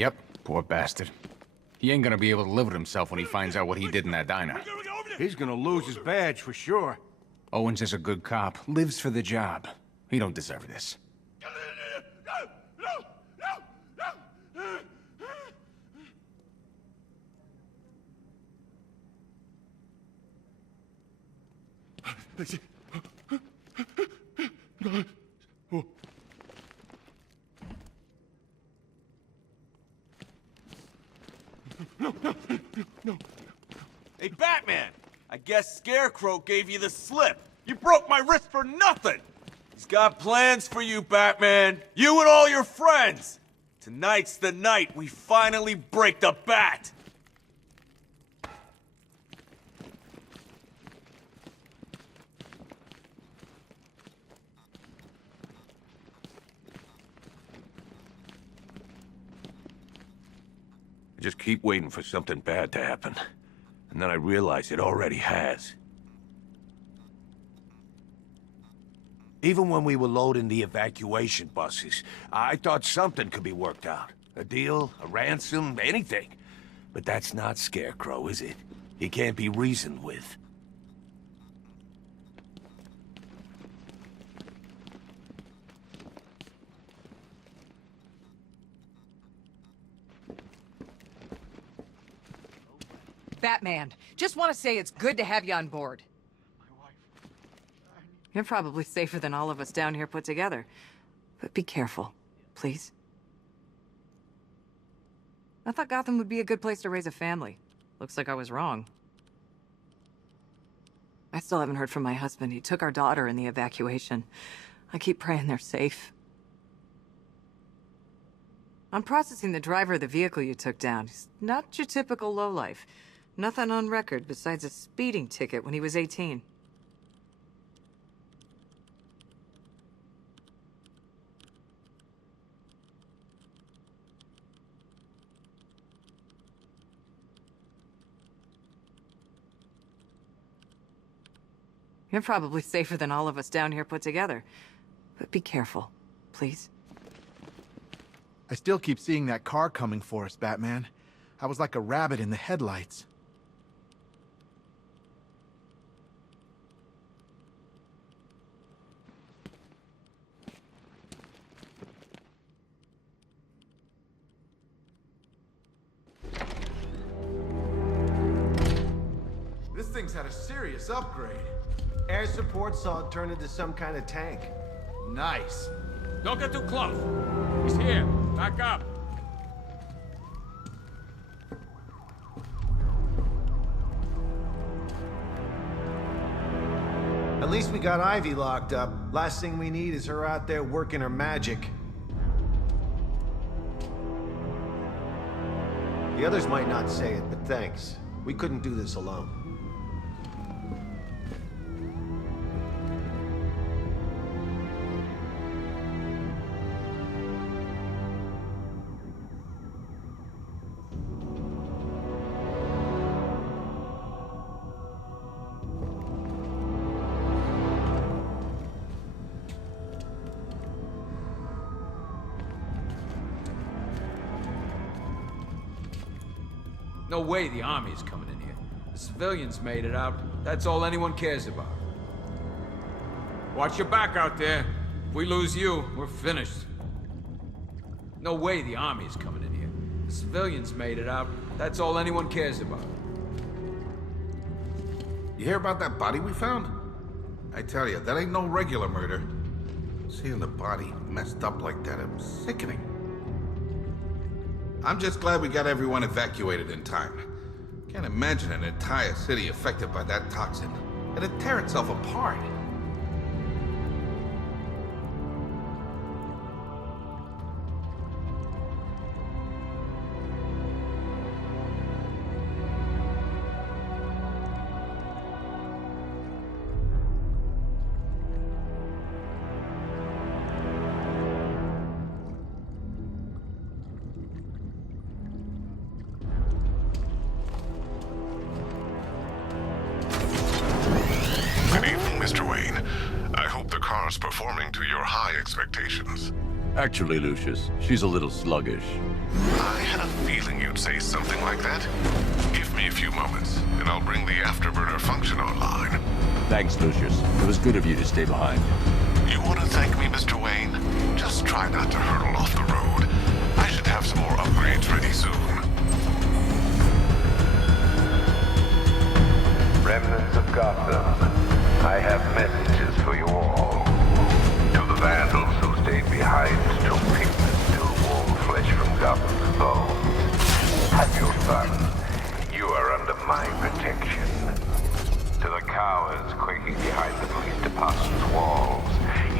Yep, poor bastard. He ain't gonna be able to live with himself when he finds out what he did in that diner. He's gonna lose his badge for sure. Owens is a good cop, lives for the job. He don't deserve this. No. Hey, Batman! I guess Scarecrow gave you the slip. You broke my wrist for nothing! He's got plans for you, Batman. You and all your friends. Tonight's the night we finally break the bat. I just keep waiting for something bad to happen. And then I realize it already has. Even when we were loading the evacuation buses, I thought something could be worked out. A deal, a ransom, anything. But that's not Scarecrow, is it? He can't be reasoned with. Batman, just want to say it's good to have you on board. You're probably safer than all of us down here put together. But be careful, please. I thought Gotham would be a good place to raise a family. Looks like I was wrong. I still haven't heard from my husband. He took our daughter in the evacuation. I keep praying they're safe. I'm processing the driver of the vehicle you took down. He's not your typical lowlife. Nothing on record besides a speeding ticket when he was 18. You're probably safer than all of us down here put together. But be careful, please. I still keep seeing that car coming for us, Batman. I was like a rabbit in the headlights. This thing's had a serious upgrade. Air support saw it turn into some kind of tank. Nice. Don't get too close. He's here. Back up. At least we got Ivy locked up. Last thing we need is her out there working her magic. The others might not say it, but thanks. We couldn't do this alone. No way the army's coming in here. The civilians made it out. That's all anyone cares about. Watch your back out there. If we lose you, we're finished. No way the army's coming in here. The civilians made it out. That's all anyone cares about. You hear about that body we found? I tell you, that ain't no regular murder. Seeing the body messed up like that, it was sickening. I'm just glad we got everyone evacuated in time. Can't imagine an entire city affected by that toxin. It'd tear itself apart. Good evening, Mr. Wayne. I hope the car's performing to your high expectations. Actually, Lucius, she's a little sluggish. I had a feeling you'd say something like that. Give me a few moments, and I'll bring the afterburner function online. Thanks, Lucius. It was good of you to stay behind. You want to thank me, Mr. Wayne? Just try not to hurtle off the road. I should have some more upgrades ready soon. Remnants of Gotham, I have messages for you all. To the vandals who stayed behind to pick the still warm flesh from Gotham's bones. Have your fun. You are under my protection. To the cowards quaking behind the police department's walls,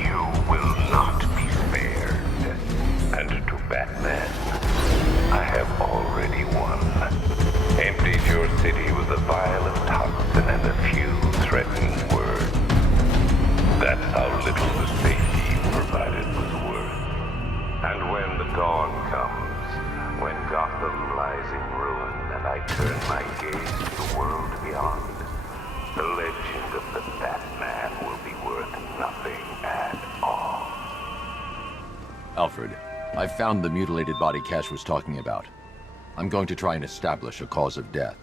you will not be spared. And to Batman, I have already won. Emptied your city with a violent toxin and a few threatening words. That's how little the safety you provided was worth. And when the dawn comes, when Gotham lies in ruin and I turn my gaze to the world beyond, the legend of the Batman will be worth nothing at all. Alfred, I found the mutilated body Cash was talking about. I'm going to try and establish a cause of death.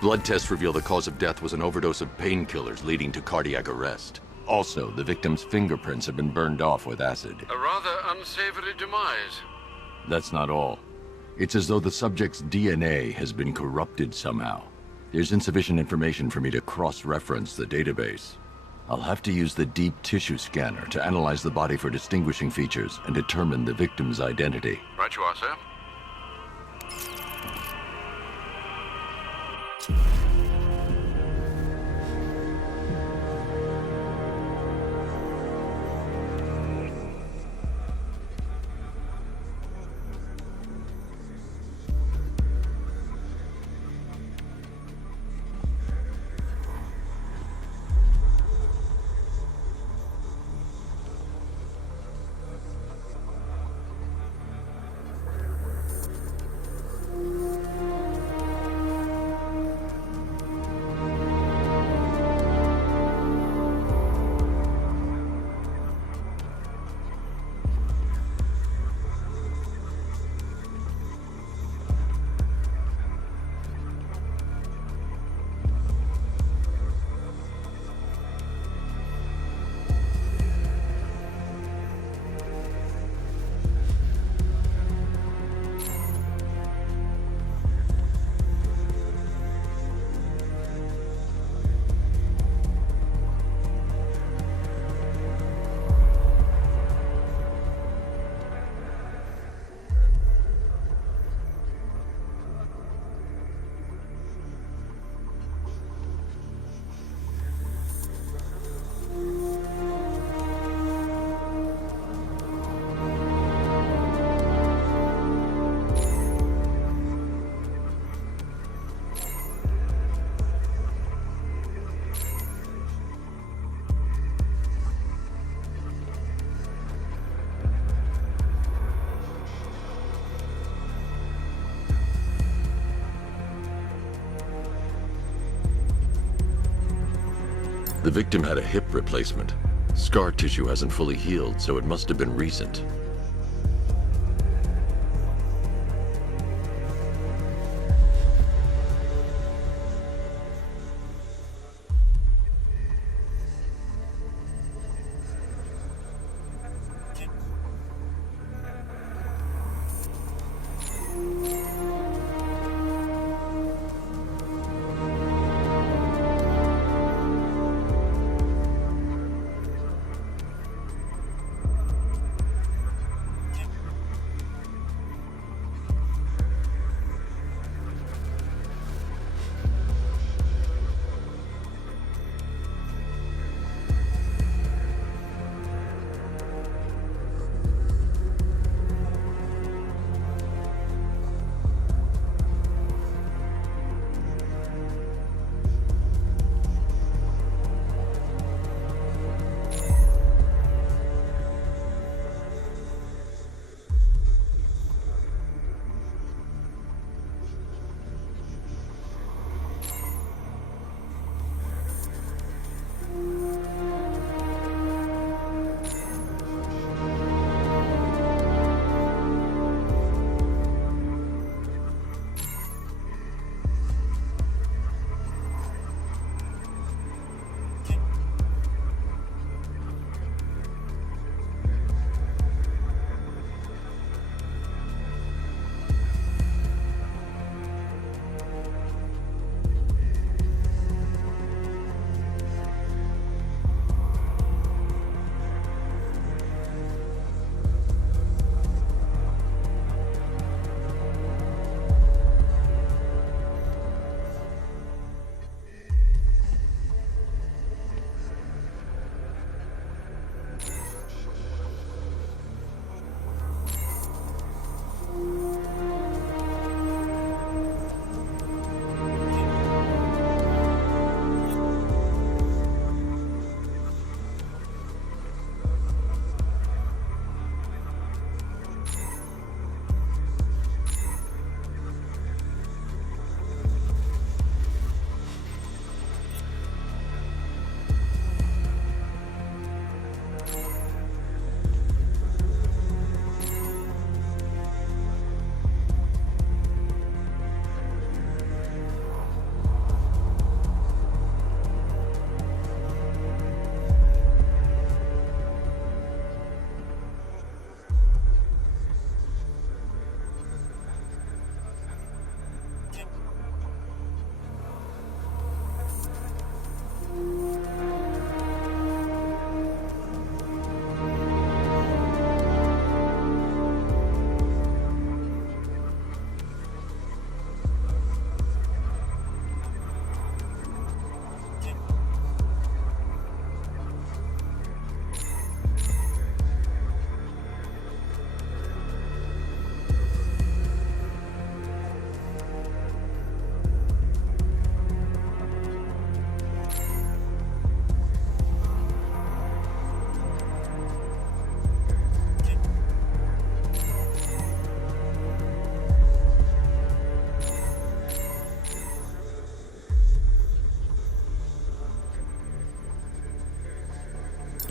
Blood tests reveal the cause of death was an overdose of painkillers leading to cardiac arrest. Also, the victim's fingerprints have been burned off with acid. A rather unsavory demise. That's not all. It's as though the subject's DNA has been corrupted somehow. There's insufficient information for me to cross-reference the database. I'll have to use the deep tissue scanner to analyze the body for distinguishing features and determine the victim's identity. Right you are, sir. The victim had a hip replacement. Scar tissue hasn't fully healed, so it must have been recent.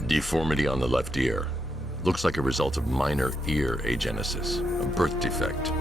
Deformity on the left ear. Looks like a result of minor ear agenesis, a birth defect.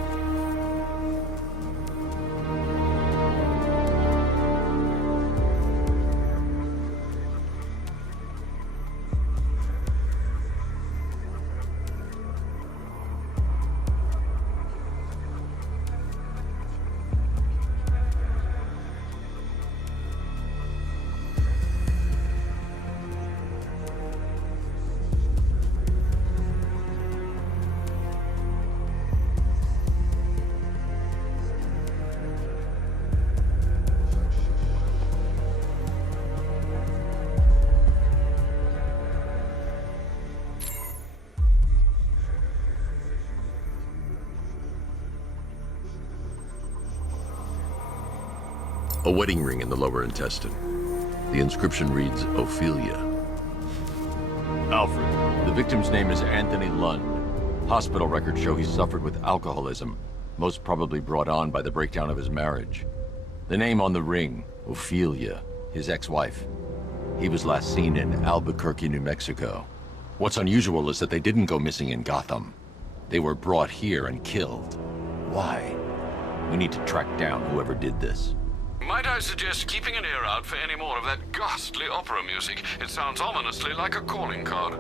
A wedding ring in the lower intestine. The inscription reads, Ophelia. Alfred, the victim's name is Anthony Lund. Hospital records show he suffered with alcoholism, most probably brought on by the breakdown of his marriage. The name on the ring, Ophelia, his ex-wife. He was last seen in Albuquerque, New Mexico. What's unusual is that they didn't go missing in Gotham. They were brought here and killed. Why? We need to track down whoever did this. Might I suggest keeping an ear out for any more of that ghastly opera music? It sounds ominously like a calling card.